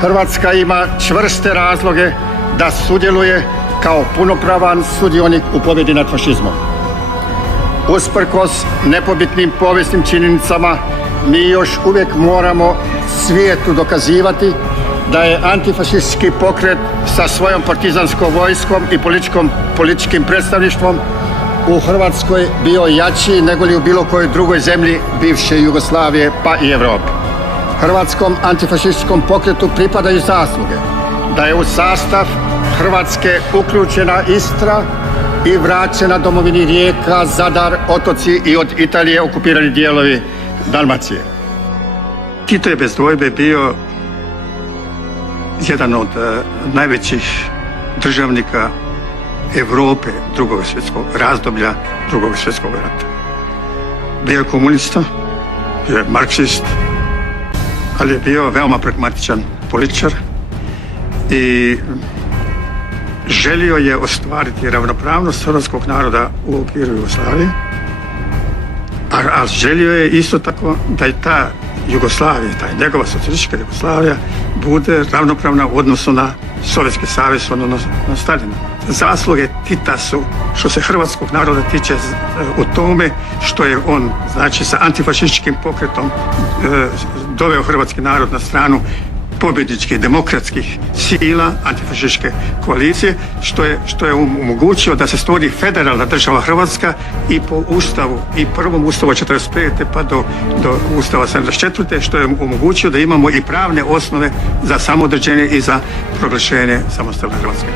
Hrvatska ima čvrste razloge da sudjeluje kao punopravan sudionik u pobjedi nad fašizmom. Usprkos nepobitnim povijesnim činjenicama, mi još uvijek moramo svijetu dokazivati da je antifašistički pokret sa svojom partizanskom vojskom i političkim predstavništvom u Hrvatskoj bio jači nego li u bilo kojoj drugoj zemlji bivše Jugoslavije pa i Europe. Hrvatskom antifašističkom pokretu pripadaju zasluge da je u sastav Hrvatske uključena Istra i vraćena domovini Rijeka, Zadar, otoci i od Italije okupirani dijelovi Dalmacije. Tito je bez dvojbe bio jedan od najvećih državnika Europe razdoblja drugog svjetskog rata. Bio je komunista, bio je marksist, ali je bio veoma pragmatičan političar i želio je ostvariti ravnopravnost hrvatskog naroda u okviru Jugoslavije, a želio je isto tako da i ta Jugoslavija, ta njegova socijalistička Jugoslavija bude ravnopravna u odnosu na Sovjetski savez, odnosno na Staljina. Zasluge Tita su, što se hrvatskog naroda tiče, u tome što je on, znači, sa antifašističkim pokretom doveo hrvatski narod na stranu pobjedničkih demokratskih sila antifašističke koalicije, što je omogućio da se stvori federalna država Hrvatska i po ustavu, i prvom ustavu 45. pa do ustava 74. što je omogućio da imamo i pravne osnove za samoodređenje i za proglašenje samostalne Hrvatske.